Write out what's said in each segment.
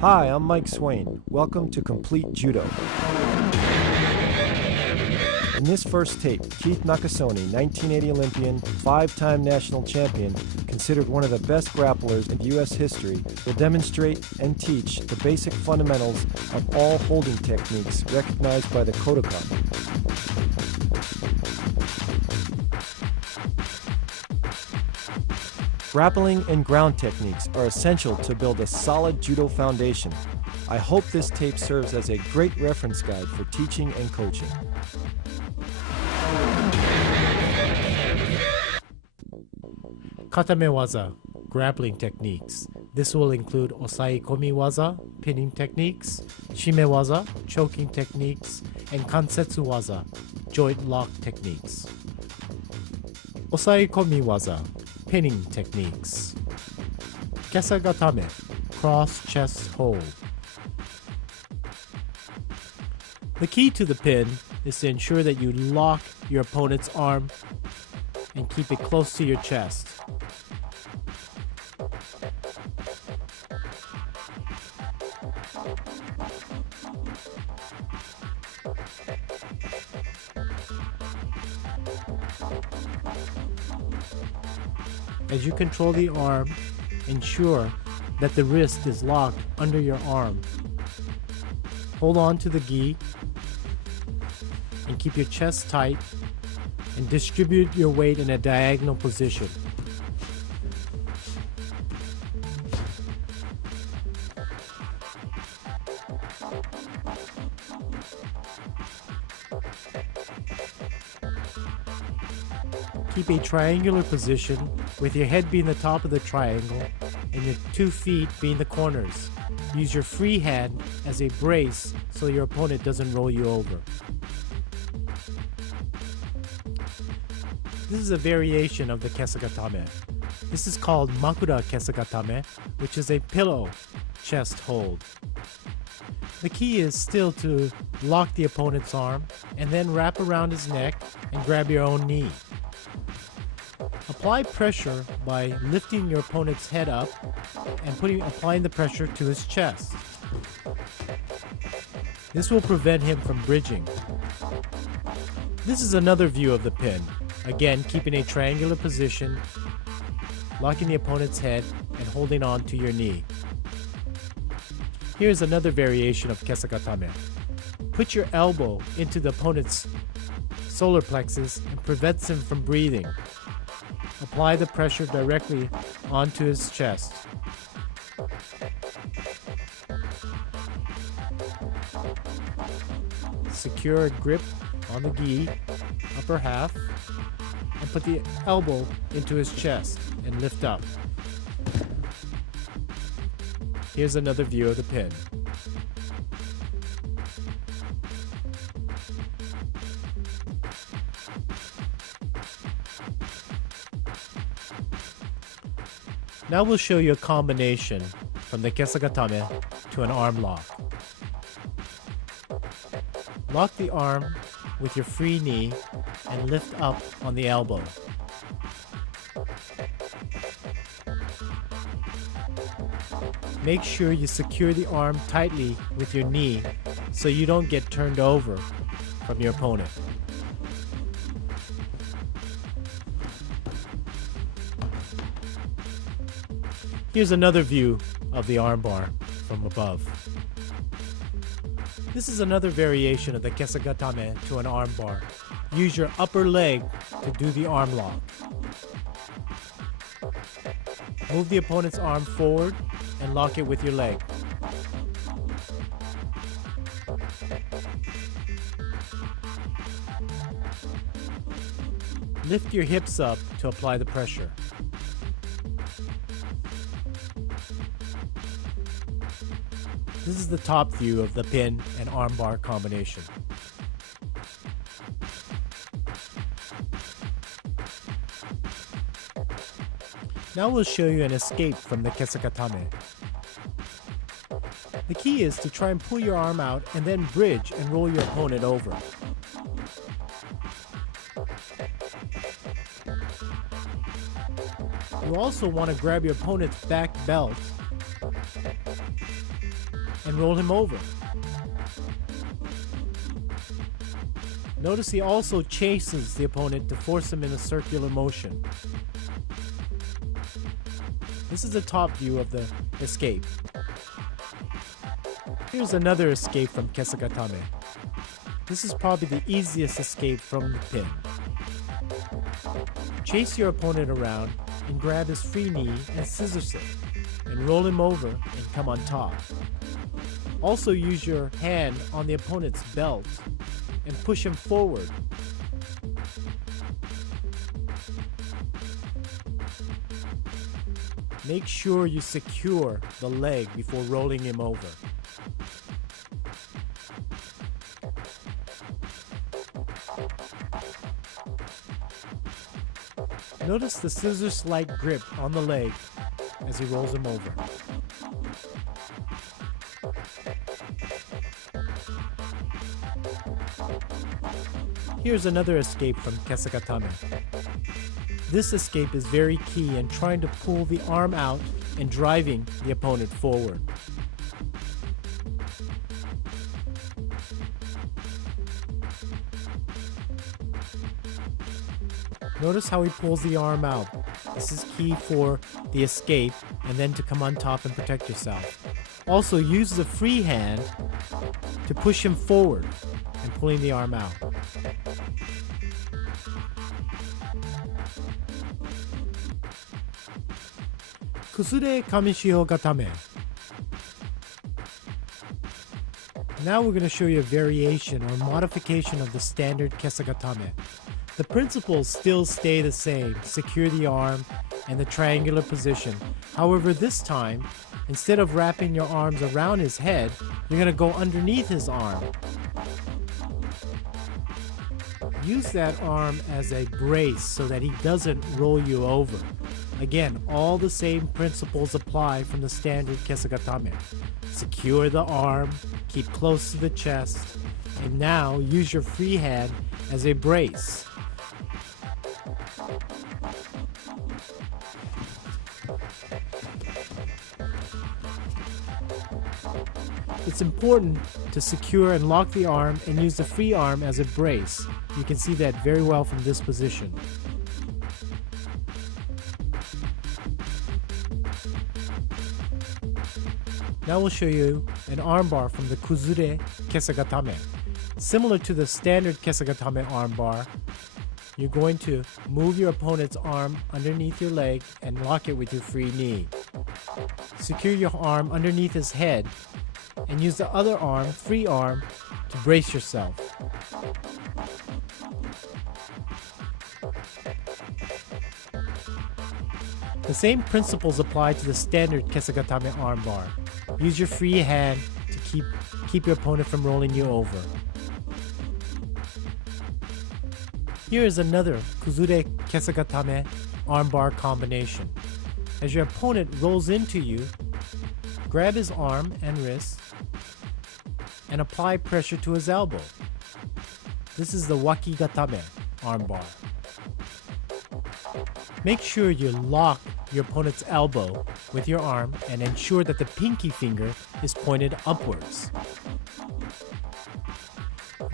Hi, I'm Mike Swain. Welcome to Complete Judo. In this first tape, Keith Nakasone, 1980 Olympian, 5-time national champion, considered one of the best grapplers in U.S. history, will demonstrate and teach the basic fundamentals of all holding techniques recognized by the Kodokan. Grappling and ground techniques are essential to build a solid judo foundation. I hope this tape serves as a great reference guide for teaching and coaching. Katame waza, grappling techniques. This will include osai komi waza, pinning techniques, shime waza, choking techniques, and kansetsu waza, joint lock techniques. Osai komi waza, pinning techniques. Kesagatame, cross chest hold. The key to the pin is to ensure that you lock your opponent's arm and keep it close to your chest. As you control the arm, ensure that the wrist is locked under your arm. Hold on to the gi and keep your chest tight and distribute your weight in a diagonal position. Keep a triangular position with your head being the top of the triangle and your 2 feet being the corners. Use your free hand as a brace so your opponent doesn't roll you over. This is a variation of the kesagatame. This is called makura kesagatame, which is a pillow chest hold. The key is still to lock the opponent's arm and then wrap around his neck and grab your own knee. Apply pressure by lifting your opponent's head up and applying the pressure to his chest. This will prevent him from bridging. This is another view of the pin. Again, keeping a triangular position, locking the opponent's head, and holding on to your knee. Here's another variation of kesagatame. Put your elbow into the opponent's solar plexus and prevents him from breathing. Apply the pressure directly onto his chest. Secure a grip on the gi, upper half, and put the elbow into his chest and lift up. Here's another view of the pin. Now we'll show you a combination from the kesagatame to an arm lock. Lock the arm with your free knee and lift up on the elbow. Make sure you secure the arm tightly with your knee so you don't get turned over from your opponent. Here's another view of the armbar from above. This is another variation of the kesagatame to an armbar. Use your upper leg to do the arm lock. Move the opponent's arm forward and lock it with your leg. Lift your hips up to apply the pressure. This is the top view of the pin and armbar combination. Now we'll show you an escape from the kesagatame. The key is to try and pull your arm out and then bridge and roll your opponent over. You also want to grab your opponent's back belt and roll him over. Notice he also chases the opponent to force him in a circular motion. This is the top view of the escape. Here's another escape from Kesagatame. This is probably the easiest escape from the pin. Chase your opponent around and grab his free knee and scissor sit and roll him over and come on top. Also use your hand on the opponent's belt and push him forward. Make sure you secure the leg before rolling him over. Notice the scissors-like grip on the leg as he rolls him over. Here's another escape from Kesagatame. This escape is very key in trying to pull the arm out and driving the opponent forward. Notice how he pulls the arm out. This is key for the escape and then to come on top and protect yourself. Also use the free hand to push him forward and pulling the arm out. Kusure Kamishio Gatame. Now we're going to show you a variation or modification of the standard Kesagatame. The principles still stay the same, secure the arm and the triangular position. However, this time, instead of wrapping your arms around his head, you're going to go underneath his arm. Use that arm as a brace so that he doesn't roll you over. Again, all the same principles apply from the standard Kesagatame. Secure the arm, keep close to the chest, and now use your free hand as a brace. It's important to secure and lock the arm and use the free arm as a brace. You can see that very well from this position. Now we'll show you an armbar from the Kuzure Kesagatame. Similar to the standard Kesagatame armbar, you're going to move your opponent's arm underneath your leg and lock it with your free knee. Secure your arm underneath his head and use the other arm, free arm, to brace yourself. The same principles apply to the standard Kesagatame armbar. Use your free hand to keep your opponent from rolling you over. Here is another Kuzure Kesagatame armbar combination. As your opponent rolls into you, grab his arm and wrist and apply pressure to his elbow. This is the Wakigatame armbar. Make sure you lock your opponent's elbow with your arm and ensure that the pinky finger is pointed upwards.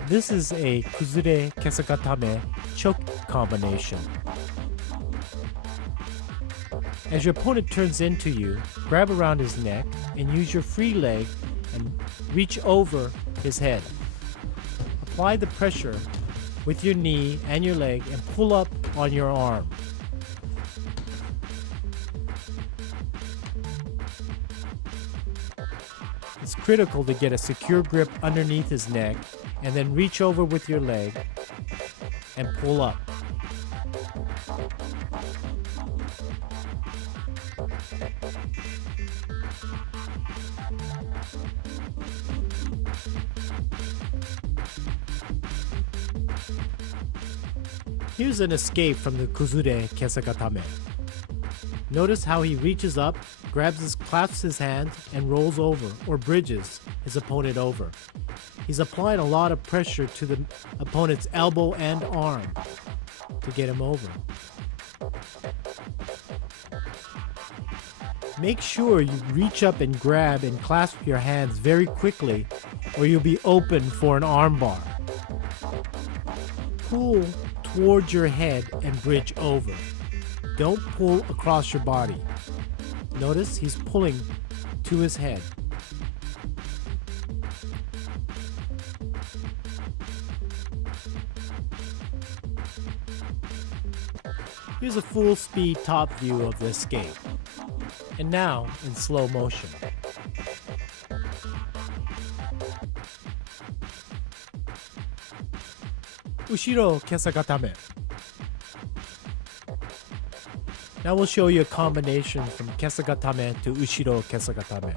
This is a Kuzure Kesagatame choke combination. As your opponent turns into you, grab around his neck and use your free leg and reach over his head. Apply the pressure with your knee and your leg and pull up on your arm. It's critical to get a secure grip underneath his neck and then reach over with your leg and pull up. Here's an escape from the Kuzure Kesagatame. Notice how he reaches up, clasps his hands, and rolls over or bridges his opponent over. He's applying a lot of pressure to the opponent's elbow and arm to get him over. Make sure you reach up and grab and clasp your hands very quickly, or you'll be open for an armbar. Pull towards your head and bridge over. Don't pull across your body. Notice he's pulling to his head. Here's a full speed top view of the escape. And now in slow motion. Ushiro kesagatame. Now we'll show you a combination from kesagatame to ushiro kesagatame.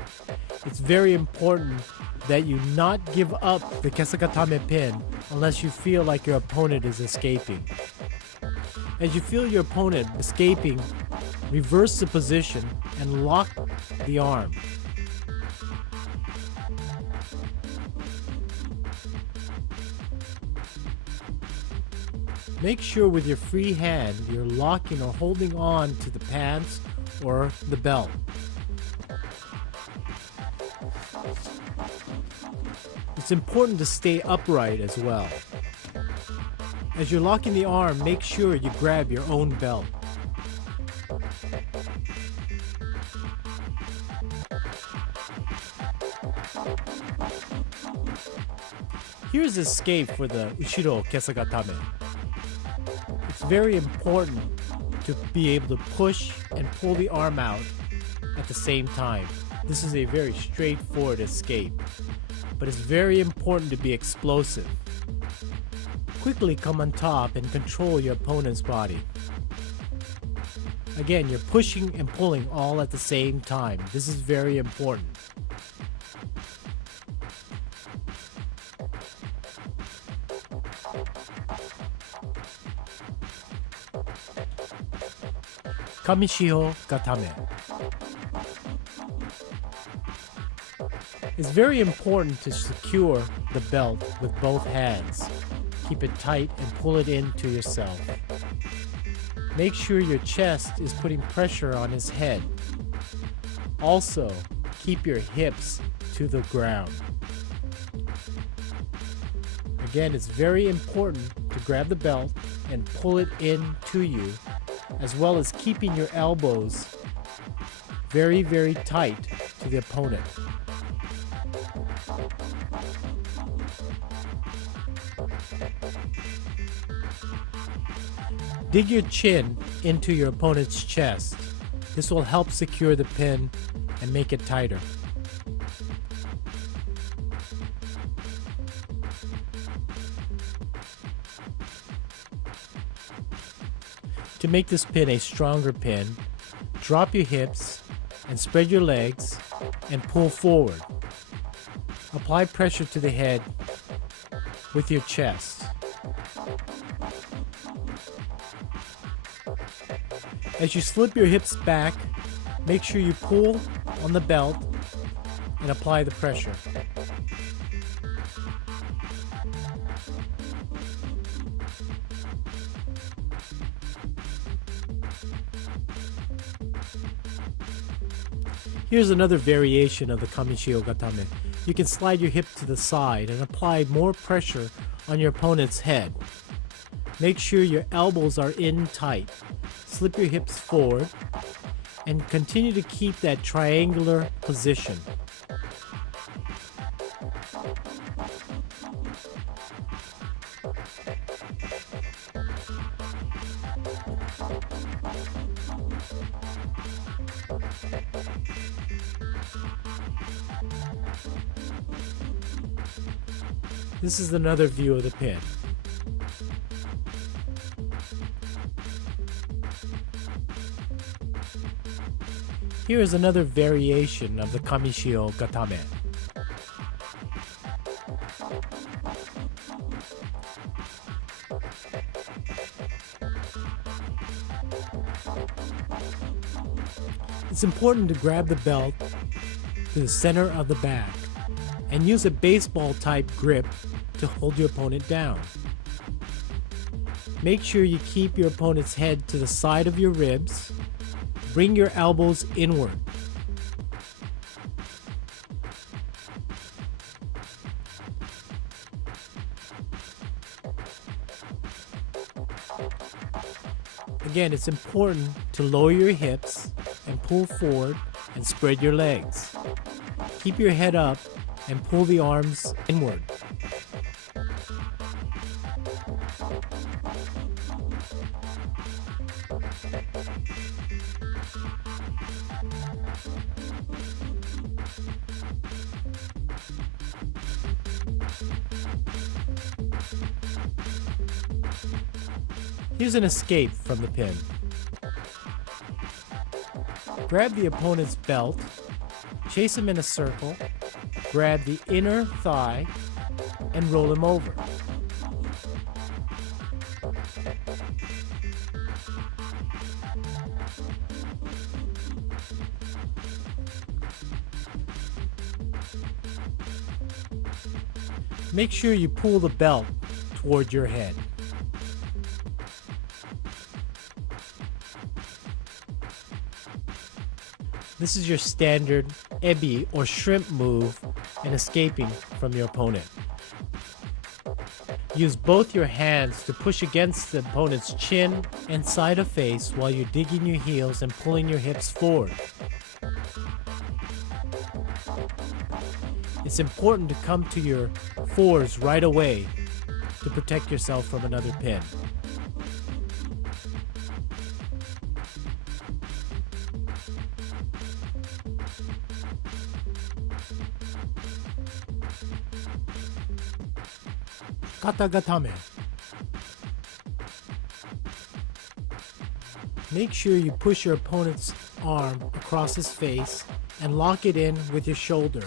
It's very important that you not give up the kesagatame pin unless you feel like your opponent is escaping. As you feel your opponent escaping, reverse the position and lock the arm. Make sure with your free hand you're locking or holding on to the pants or the belt. It's important to stay upright as well. As you're locking the arm, make sure you grab your own belt. Here's escape for the ushiro kesagatame. It's very important to be able to push and pull the arm out at the same time. This is a very straightforward escape, but it's very important to be explosive. Quickly come on top and control your opponent's body. Again, you're pushing and pulling all at the same time. This is very important. Kamishiho gatame. It's very important to secure the belt with both hands. Keep it tight and pull it into yourself. Make sure your chest is putting pressure on his head. Also, keep your hips to the ground. Again, it's very important to grab the belt and pull it in to you, as well as keeping your elbows very, very tight to the opponent. Dig your chin into your opponent's chest. This will help secure the pin and make it tighter. To make this pin a stronger pin, drop your hips and spread your legs and pull forward. Apply pressure to the head with your chest. As you slip your hips back, make sure you pull on the belt and apply the pressure. Here's another variation of the Kamishiho gatame. You can slide your hip to the side and apply more pressure on your opponent's head. Make sure your elbows are in tight. Slip your hips forward and continue to keep that triangular position. This is another view of the pin. Here is another variation of the Kamishiho gatame. It's important to grab the belt to the center of the back and use a baseball type grip to hold your opponent down. Make sure you keep your opponent's head to the side of your ribs. Bring your elbows inward. Again, it's important to lower your hips and pull forward and spread your legs. Keep your head up and pull the arms inward. Here's an escape from the pin. Grab the opponent's belt, chase him in a circle, grab the inner thigh, and roll him over. Make sure you pull the belt toward your head. This is your standard ebi or shrimp move in escaping from your opponent. Use both your hands to push against the opponent's chin and side of face while you're digging your heels and pulling your hips forward. It's important to come to your fours right away to protect yourself from another pin. Katagatame. Make sure you push your opponent's arm across his face and lock it in with your shoulder.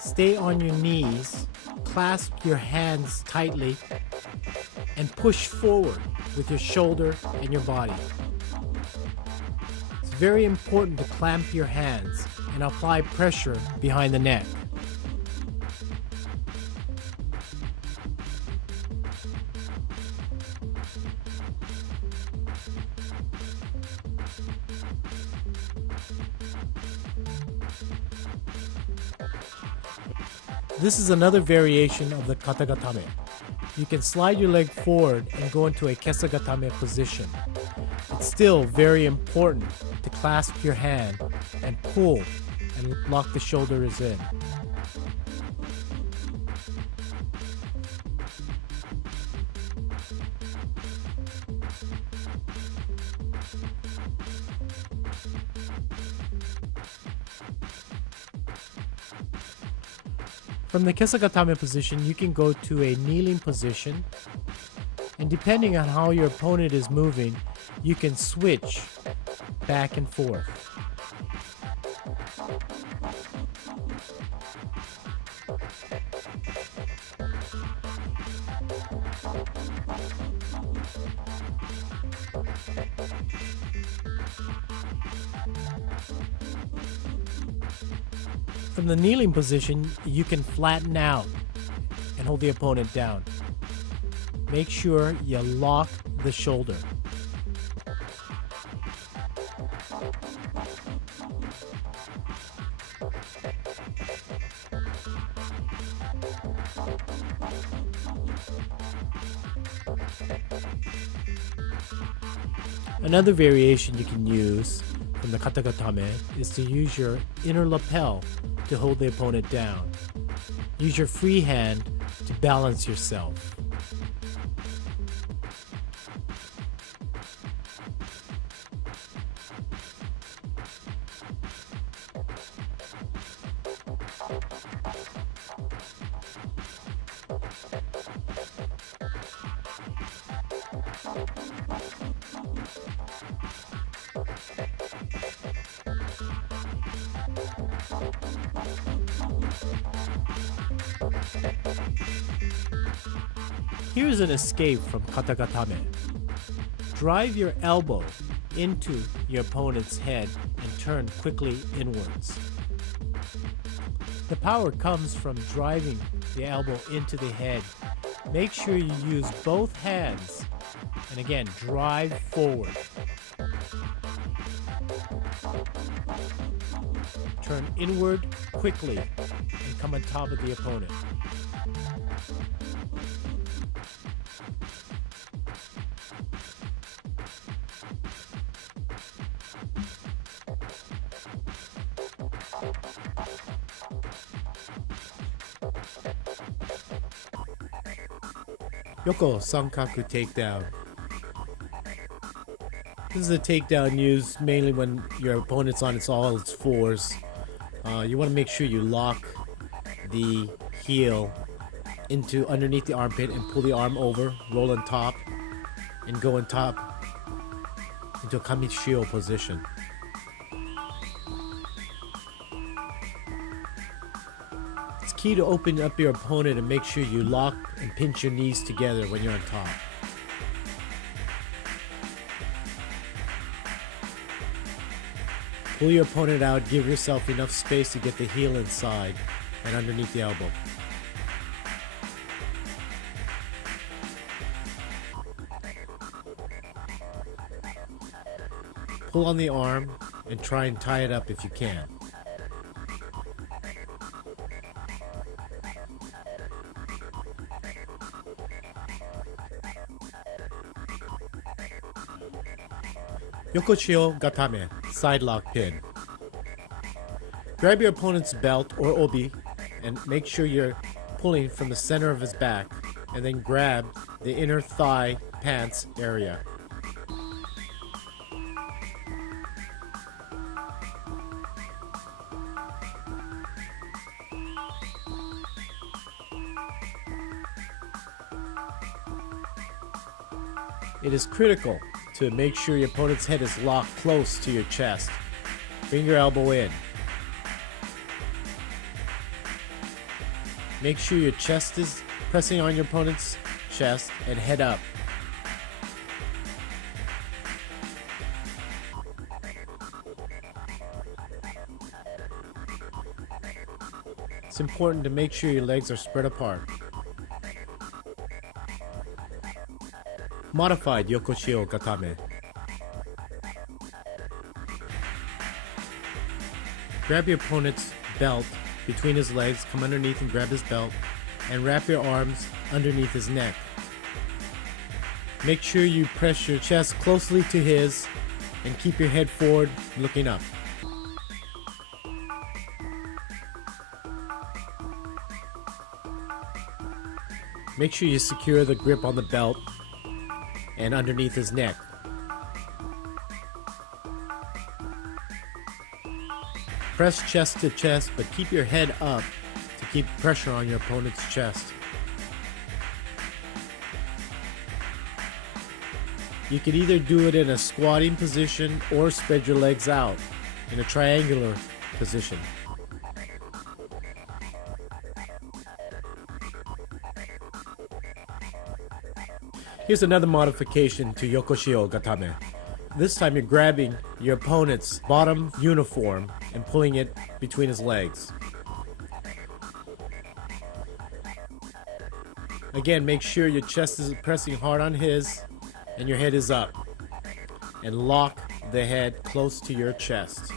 Stay on your knees, clasp your hands tightly, and push forward with your shoulder and your body. It's very important to clamp your hands and apply pressure behind the neck. This is another variation of the katagatame. You can slide your leg forward and go into a kesagatame position. It's still very important to clasp your hand and pull and lock the shoulders in. From the kesagatame position, you can go to a kneeling position, and depending on how your opponent is moving, you can switch back and forth. From the kneeling position, you can flatten out and hold the opponent down. Make sure you lock the shoulder. Another variation you can use from the katagatame is to use your inner lapel to hold the opponent down. Use your free hand to balance yourself. Here's an escape from katagatame. Drive your elbow into your opponent's head and turn quickly inwards. The power comes from driving the elbow into the head. Make sure you use both hands and again drive forward. Turn inward quickly and come on top of the opponent. Yoko Sankaku takedown. This is a takedown used mainly when your opponent's on all its fours. You want to make sure you lock the heel into underneath the armpit and pull the arm over, roll on top, and go on top into a kamishio position. It's key to open up your opponent and make sure you lock and pinch your knees together when you're on top. Pull your opponent out, give yourself enough space to get the heel inside and underneath the elbow. Pull on the arm and try and tie it up if you can. Yokoshio Gatame, side lock pin. Grab your opponent's belt or obi and make sure you're pulling from the center of his back, and then grab the inner thigh pants area. It is critical to make sure your opponent's head is locked close to your chest. Bring your elbow in. Make sure your chest is pressing on your opponent's chest and head up. It's important to make sure your legs are spread apart. Modified Yokoshio Gatame. Grab your opponent's belt between his legs, come underneath and grab his belt, and wrap your arms underneath his neck. Make sure you press your chest closely to his and keep your head forward, looking up. Make sure you secure the grip on the belt and underneath his neck. Press chest to chest, but keep your head up to keep pressure on your opponent's chest. You can either do it in a squatting position or spread your legs out in a triangular position. Here's another modification to Yokoshio Gatame. This time you're grabbing your opponent's bottom uniform and pulling it between his legs. Again, make sure your chest is pressing hard on his and your head is up. And lock the head close to your chest.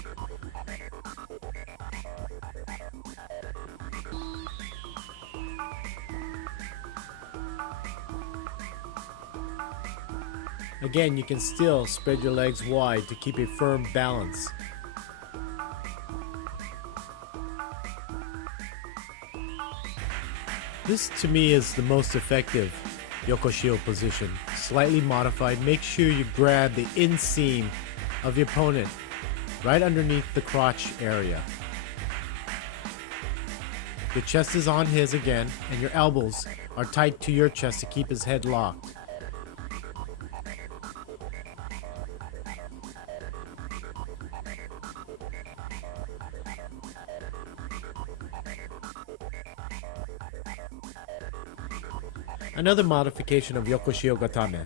Again, you can still spread your legs wide to keep a firm balance. This to me is the most effective Yokoshio position. Slightly modified. Make sure you grab the inseam of your opponent right underneath the crotch area. Your chest is on his again, and your elbows are tight to your chest to keep his head locked. Another modification of Yokoshio Gatame.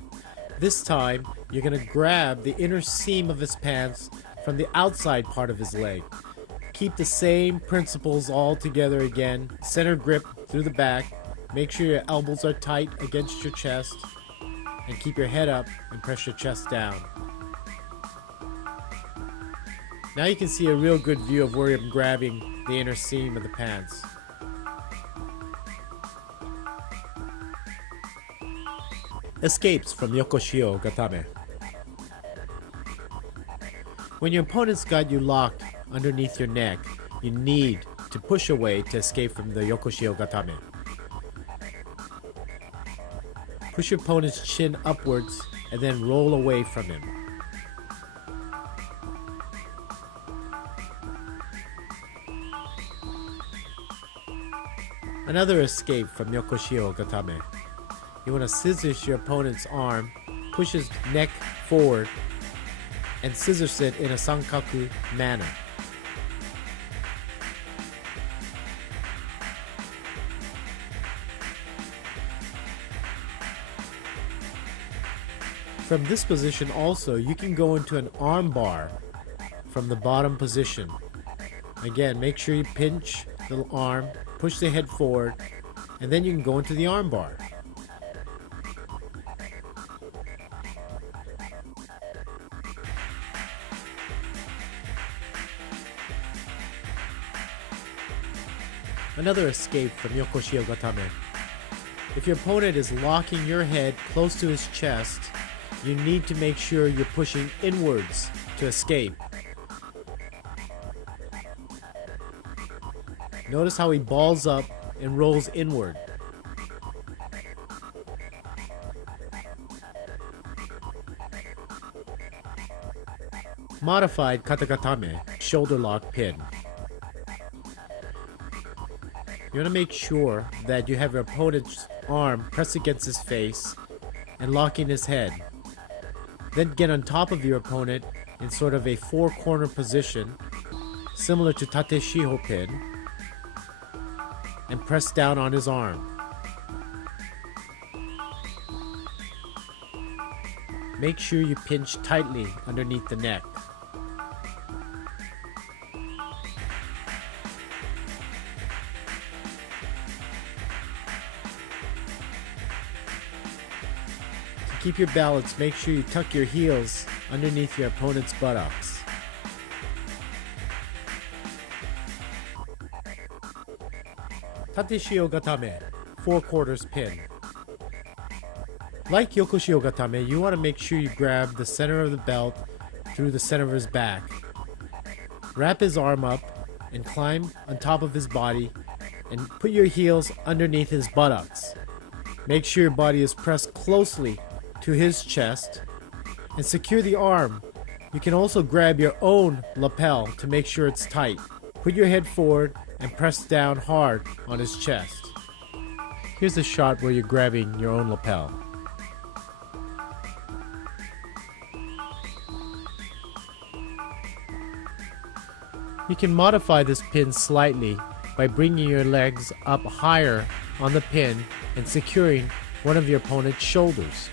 This time, you're going to grab the inner seam of his pants from the outside part of his leg. Keep the same principles all together again. Center grip through the back. Make sure your elbows are tight against your chest. And keep your head up and press your chest down. Now you can see a real good view of where I'm grabbing the inner seam of the pants. Escapes from Yokoshio Gatame. When your opponent's got you locked underneath your neck, you need to push away to escape from the Yokoshio Gatame. Push your opponent's chin upwards and then roll away from him. Another escape from Yokoshio Gatame. You want to scissors your opponent's arm, push his neck forward, and scissors it in a sankaku manner. From this position also, you can go into an arm bar from the bottom position. Again, make sure you pinch the arm, push the head forward, and then you can go into the arm bar. Another escape from Yokoshio Gatame. If your opponent is locking your head close to his chest, you need to make sure you're pushing inwards to escape. Notice how he balls up and rolls inward. Modified katagatame, shoulder lock pin. You want to make sure that you have your opponent's arm pressed against his face and locking his head. Then get on top of your opponent in sort of a four-corner position, similar to tate shiho pin, and press down on his arm. Make sure you pinch tightly underneath the neck. To keep your balance, make sure you tuck your heels underneath your opponent's buttocks. Tate shio gatame, 4/4 pin. Like Yokoshio Gatame, you want to make sure you grab the center of the belt through the center of his back. Wrap his arm up and climb on top of his body and put your heels underneath his buttocks. Make sure your body is pressed closely to his chest and secure the arm. You can also grab your own lapel to make sure it's tight. Put your head forward and press down hard on his chest. Here's a shot where you're grabbing your own lapel. You can modify this pin slightly by bringing your legs up higher on the pin and securing one of your opponent's shoulders.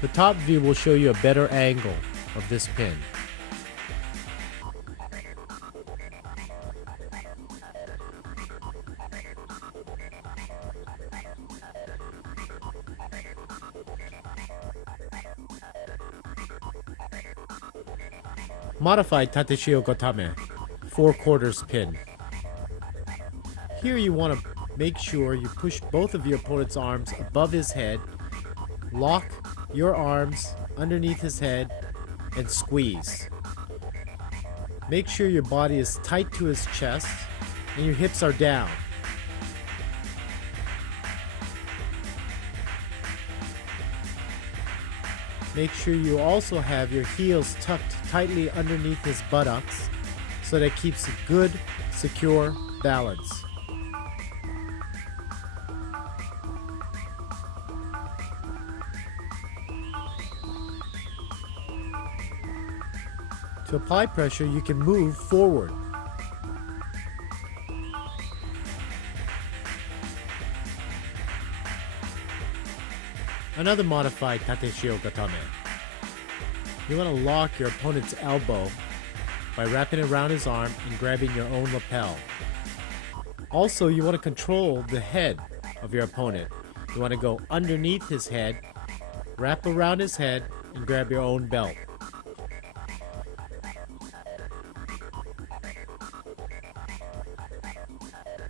The top view will show you a better angle of this pin. Modified tate shio gatame, 4/4 pin. Here you want to make sure you push both of your opponent's arms above his head, lock your arms underneath his head, and squeeze. Make sure your body is tight to his chest and your hips are down. Make sure you also have your heels tucked tightly underneath his buttocks so that it keeps a good, secure balance. To apply pressure, you can move forward. Another modified tate shio gatame. You want to lock your opponent's elbow by wrapping it around his arm and grabbing your own lapel. Also, you want to control the head of your opponent. You want to go underneath his head, wrap around his head, and grab your own belt.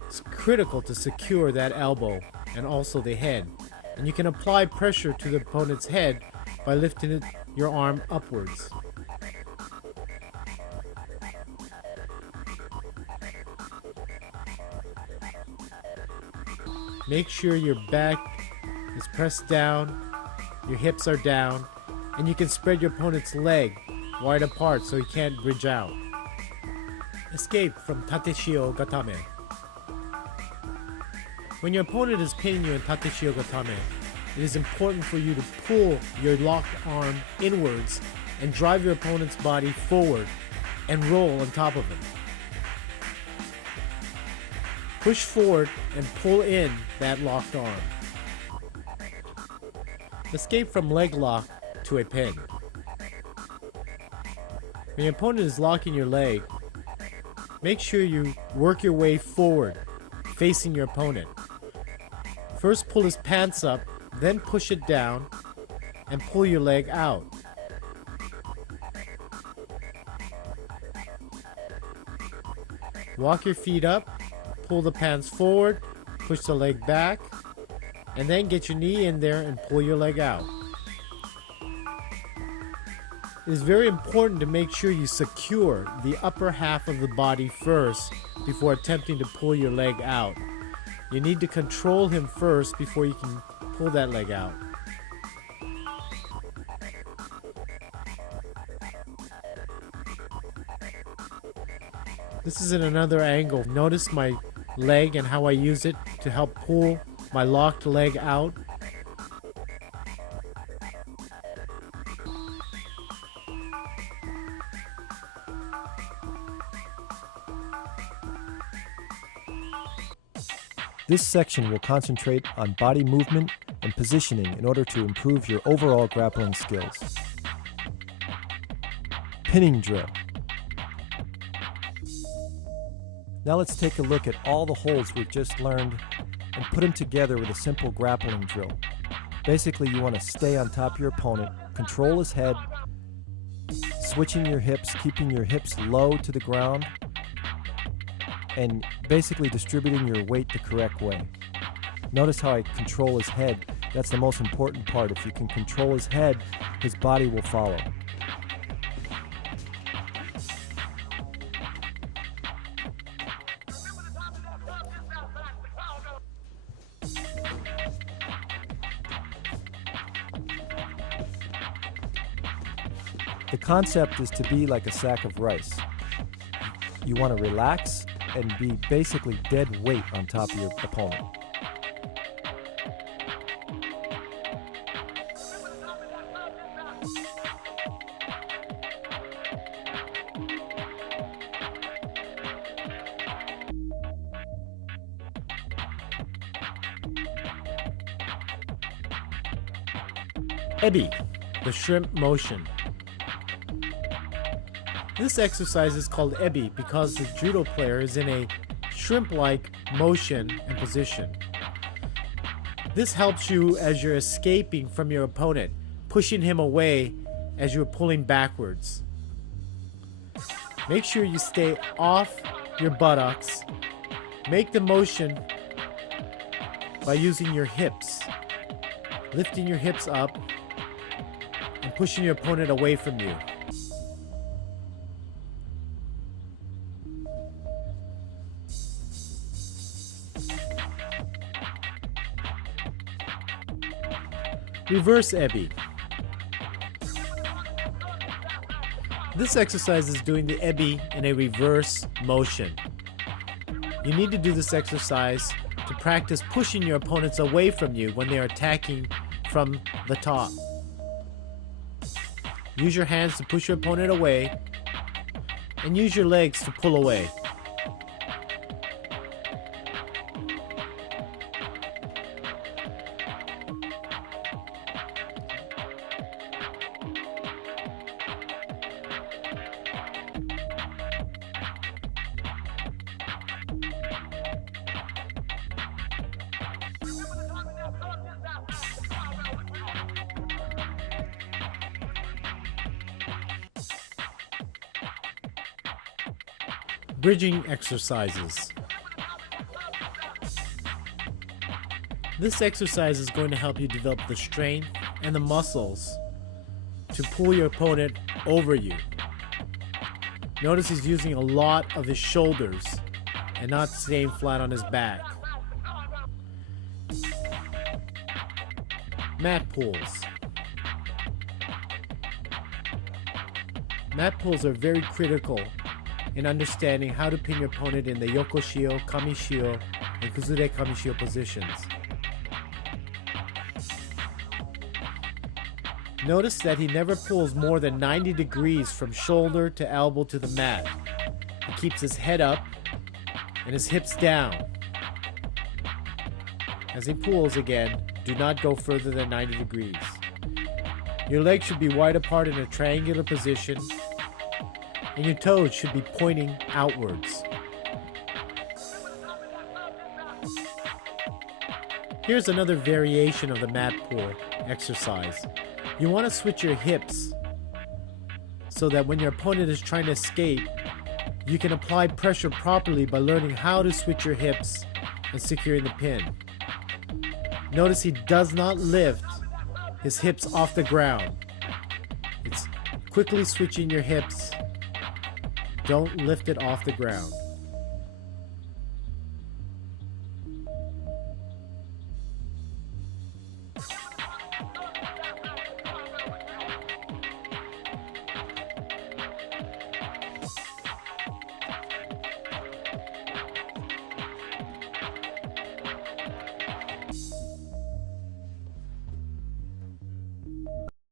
It's critical to secure that elbow and also the head. And you can apply pressure to the opponent's head by lifting your arm upwards. Make sure your back is pressed down, your hips are down, and you can spread your opponent's leg wide apart so he can't bridge out. Escape from Tateshio Gatame. When your opponent is pinning you in Tateshio Gatame, it is important for you to pull your locked arm inwards and drive your opponent's body forward and roll on top of him. Push forward and pull in that locked arm. Escape from leg lock to a pin. When your opponent is locking your leg, make sure you work your way forward, facing your opponent. First pull his pants up, then push it down, and pull your leg out. Walk your feet up, pull the pants forward, push the leg back, and then get your knee in there and pull your leg out. It is very important to make sure you secure the upper half of the body first before attempting to pull your leg out. You need to control him first before you can pull that leg out. This is in another angle. Notice my leg and how I use it to help pull my locked leg out. This section will concentrate on body movement and positioning in order to improve your overall grappling skills. Pinning drill. Now let's take a look at all the holds we've just learned and put them together with a simple grappling drill. Basically, you want to stay on top of your opponent, control his head, switching your hips, keeping your hips low to the ground, and basically distributing your weight the correct way. Notice how I control his head. That's the most important part. If you can control his head, his body will follow. The concept is to be like a sack of rice. You want to relax and be basically dead weight on top of your opponent. Ebi, the shrimp motion. This exercise is called ebi because the judo player is in a shrimp-like motion and position. This helps you as you're escaping from your opponent, pushing him away as you're pulling backwards. Make sure you stay off your buttocks. Make the motion by using your hips, lifting your hips up and pushing your opponent away from you. Reverse ebi. This exercise is doing the ebi in a reverse motion. You need to do this exercise to practice pushing your opponents away from you when they are attacking from the top. Use your hands to push your opponent away and use your legs to pull away. Bridging exercises. This exercise is going to help you develop the strength and the muscles to pull your opponent over you. Notice he's using a lot of his shoulders and not staying flat on his back. Mat pulls. Mat pulls are very critical in understanding how to pin your opponent in the yokoshio, kamishio, and kuzure kamishio positions. Notice that he never pulls more than 90 degrees from shoulder to elbow to the mat. He keeps his head up and his hips down. As he pulls again, do not go further than 90 degrees. Your legs should be wide apart in a triangular position, and your toes should be pointing outwards. Here's another variation of the mat pull exercise. You want to switch your hips so that when your opponent is trying to escape, you can apply pressure properly by learning how to switch your hips and securing the pin. Notice he does not lift his hips off the ground. It's quickly switching your hips. Don't lift it off the ground.